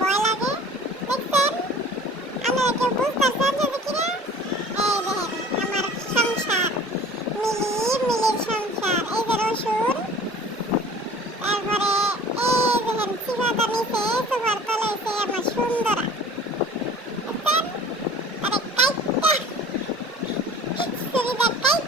ভয় লাগে? দেখছেন? আমরা কেউ বুঝতেছেন যে কিনা এই দেখেন, আমার সংসার। মিলির মিলির সংসার। এই যে রসুন। তারপরে এই দেখেন সিফাটা নিচে সোফার তলাইছে আমার সুন্দরা। দেখছেন? আরে কাইটা! সুবিধা কাইটা